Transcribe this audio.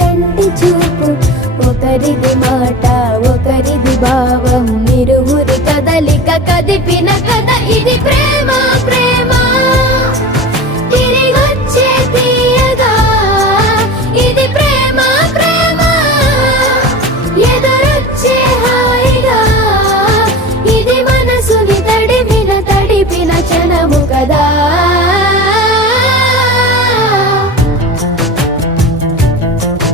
కంటి చూపు, ఒకరిది మాట ఒకరిది భావం, ఇరువురి కదలిక కదిపిన కథ ఇది ప్రేమ.